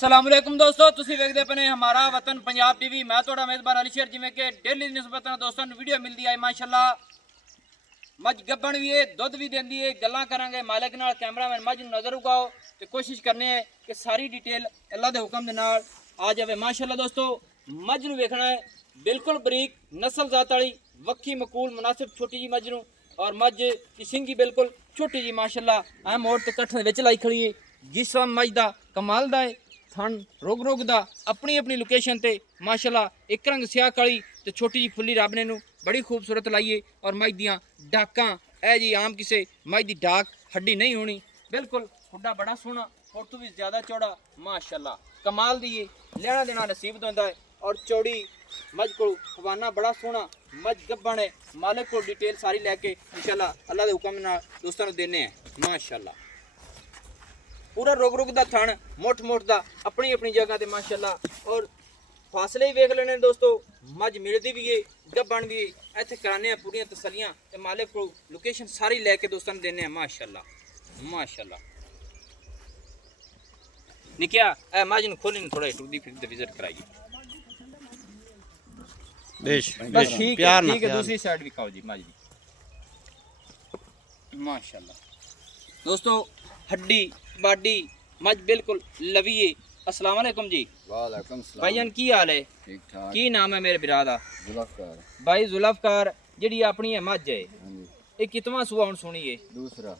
सलामुअलैकुम दोस्तों, तुसी वेखदे पने हमारा वतन पंजाब टीवी। मैं थोड़ा मेजबान अली शेर। जिमें कि डेली निस्बत दोस्तों वीडियो मिलती है माशाल्लाह। मझ गब्बन भी है, दुध भी देंदी है। गल्लां करांगे मालिक नाल। कैमरामैन मझ नज़र उगाओ तो कोशिश करने है कि सारी डिटेल अल्लाह के हुक्म दे नाल आ जाए माशाल्लाह। दोस्तों मझ नूं वेखना है बिल्कुल बरीक नस्ल जात वाली वक्खी मकूल मुनासिब छोटी जी मझ नूं। और मझ की सिंगी बिल्कुल छोटी जी माशाल्लाह। मोड़ ते कट्ठ विच लाई खड़ी है। जिस मझ दा कमाल दा है थन रुग रुग दा अपनी अपनी लोकेशन ते माशाल्लाह। एक रंग स्याह काली ते छोटी जी फुल्ली रब ने नूं बड़ी खूबसूरत लाइए। और मझ दियां डाकां ऐ जी आम किसे मझ दी डाक हड्डी नहीं होनी। बिल्कुल खुड्डा बड़ा सोहना, फोटू भी ज़्यादा चौड़ा माशाल्लाह। कमाल दी लेना देना नसीब होंदा है। और चौड़ी मझ को खवाना बड़ा सोहना। मझ गब्बन है मालिक को डिटेल सारी लैके इंशाल्लाह अल्लाह के हुक्म नाल दोस्तों नूं देने हैं माशाल्लाह। पूरा रुग रुग दा थण मुठ मुठ दा अपनी अपनी जगह ते माशाल्लाह। और फासले ही वेख लेने दोस्तों। मझ मिलदी भी है गब्बन भी है। इत्थे कराने पूरी तसलियां ते मालिक को लोकेशन सारी लैके दोस्तों नूं देने हैं माशाल्लाह माशाल्लाह। निकिया ए मझ नूं खोली थोड़ा टुरदी फिरदी विजिट कराइए। बस ठीक है दूसरी साइड भी खाओ जी मझ दी माशाल्लाह। दोस्तों हड्डी बाडी मझ बिल्कुल लवीए। अस्सलाम वालेकुम जी। वालेकुम सलाम भाईजान की हाल है? ठीक ठाक। की नाम है मेरे बिरा दा? जुल्फकार। भाई जुल्फकार जी अपनी है मझ है। हाँ जी। ये कितवा सुआ हुण सुनिए? दूसरा।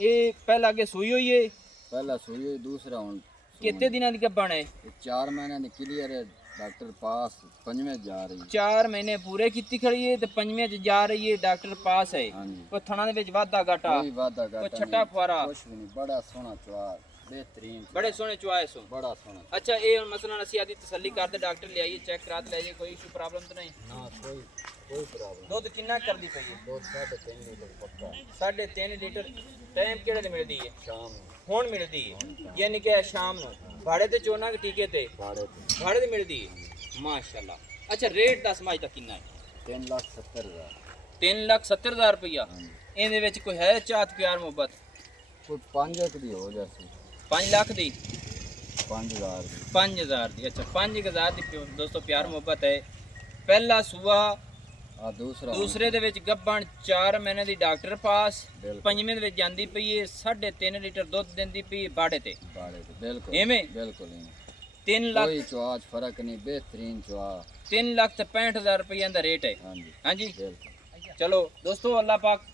ये पहला अगे सुई हुई है? पहला सुई, दूसरा हुण कितने दिनों की गब्बन है? 4 महीने की क्लियर है। डॉक्टर पास 5वें जा रही है। 4 महीने पूरे की खड़ी है तो 5वें च जा रही है। डॉक्टर पास है। हाँ जी। कोई थणा दे विच वाधा घाटा? कोई वादा कोई घाटा छट्टा फुआरा? कुछ भी नहीं। बड़ा सोहना चवार, बेहतरीन चवार। बड़े सोहने चुआए सो। बड़ा सोहना। अच्छा ये मसलन असी आदि तसल्ली करते डॉक्टर ले आइए चेक करा ले जाइए। कोई इशू प्रॉब्लम तो नहीं? ना कोई प्रॉब्लम। दुध कितना कर दी पई है? दूध 3.5 लीटर पक्का। 3.5 लीटर। टाइम केड़े मिलदी है? शाम हुण मिलदी है यानी कि शाम नूं भाड़े ते चोना के टीके ते भाड़े ते मिलदी है माशाल्लाह। अच्छा रेट दस मझ दा कितना है? 3,70,000। 3,70,000 रुपया। इहदे विच कोई है चाहत प्यार मोहब्बत? कोई 5 दी हो जासी। 5 लाख दी? 5,000 दी। 5,000 दी। अच्छा 5,000 दी दोस्तों प्यार मोहब्बत है। पहला सूआ दूसरे ਦੇ ਵਿੱਚ ਗੱਬਣ 4 ਮਹੀਨੇ ਦੀ ਡਾਕਟਰ ਪਾਸ 5ਵੇਂ ਦੇ ਵਿੱਚ ਜਾਂਦੀ ਪਈ ਏ 3.5 ਲੀਟਰ ਦੁੱਧ ਦਿੰਦੀ ਪਈ ਬਾੜੇ ਤੇ ਬਿਲਕੁਲ ਐਵੇਂ ਬਿਲकुल 3 ਲੱਖ ਕੋਈ ਚਵਾਜ ਫਰਕ ਨਹੀਂ। बेहतरीन ਚਵਾ 3,65,000 रुपये ਦਾ रेट है। हाँ जी चलो दोस्तों अल्लाह पाक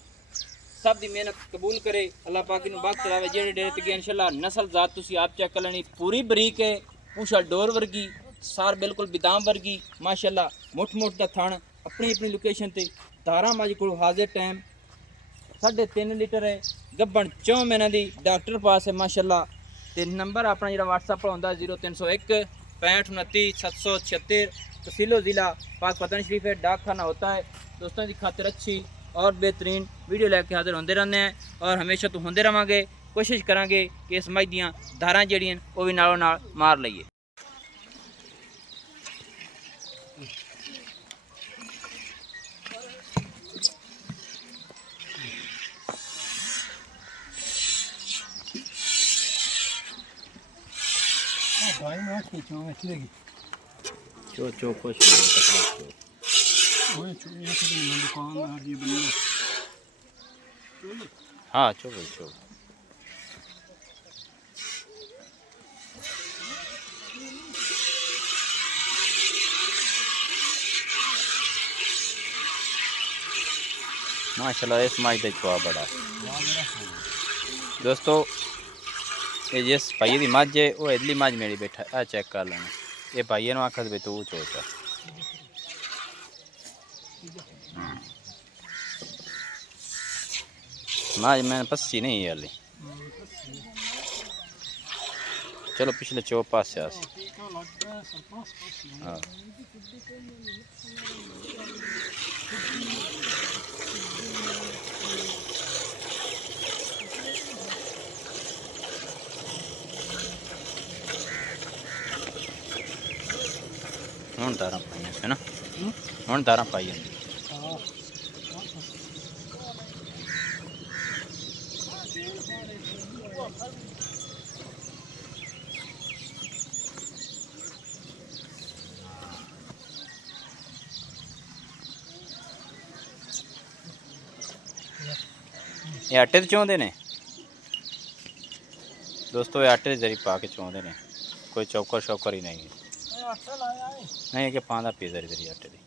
सब दी मेहनत कबूल करे। अल्लाह पाक इन वक्त लावे जेड़े डेरे ते इंशाल्लाह नस्ल जात तुसी आप चेक कर लेनी पूरी बरीक है। पूछा डोर वर्गी सार बिल्कुल बिदाम वर्गी माशाल्लाह। मुठ मुठ दा थान अपनी अपनी लोकेशन ते धारा मझ को हाजिर टाइम 3.5 लीटर है। गब्बन 4 महीने दी डॉक्टर पास है माशाल्लाह। ते नंबर अपना जो व्हाट्सअप पर होंदा 0301 65 29 776। तहसीलो ज़िला पाक पतन शरीफ है। डाक खाना होता है। दोस्तों की खातिर अच्छी और बेहतरीन वीडियो लैके हाजिर होंदे रहने हैं और हमेशा तो होंदे रहांगे। कोशिश करांगे कि इस मझ दियां धारां जड़ियां वो भी नालों नाल मार लईए। चो खुश हाँ चो भाई चो। माशाल्लाह इस माई का चुआ बड़ा दोस्तों। ये जिस भाई की मझ है वो इधली मझ मेरी बैठा आ चेक कर लेना। ये भाई आखद भी तू चोचा मझ मैंने पस्सी नहीं है हाली। चलो पिछले चो पास हाँ हूँ तारा पाई है ना। हूँ तारा पाई है। ਇਹ ਆਟੇ ਤੇ ਚੋਂਦੇ ਨੇ ਦੋਸਤੋ, ਇਹ ਆਟੇ ਦੇ ਜ਼ਰੀ ਪਾ ਕੇ ਚੋਂਦੇ ਨੇ, ਕੋਈ ਚੌਕਰ ਸ਼ੌਕਰ ਹੀ ਨਹੀਂ ਹੈ। ਨਹੀਂ ਕਿ ਪਾਉਂਦਾ ਪੀ ਜ਼ਰੀ ਆਟੇ ਦੀ।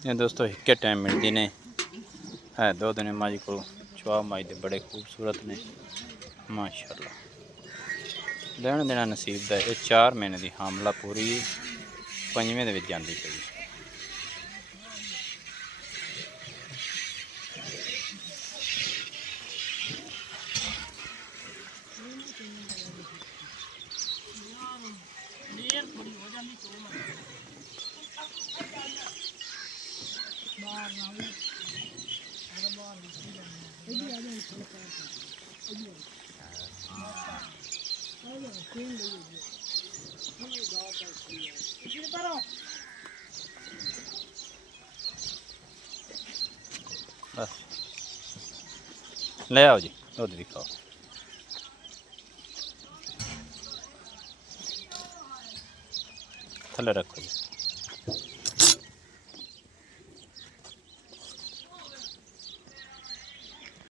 ये दोस्तों एक टाइम मिलती ने है, दो दिन माजी को चुआ माई दे बड़े खूबसूरत ने माशाल्लाह। लेन देना नसीब दा। ये 4 महीने की हामला पूरी 5वें दे विच जांदी पई। बस ले आओ जी, दूध दिखाओ। थले रखो जी।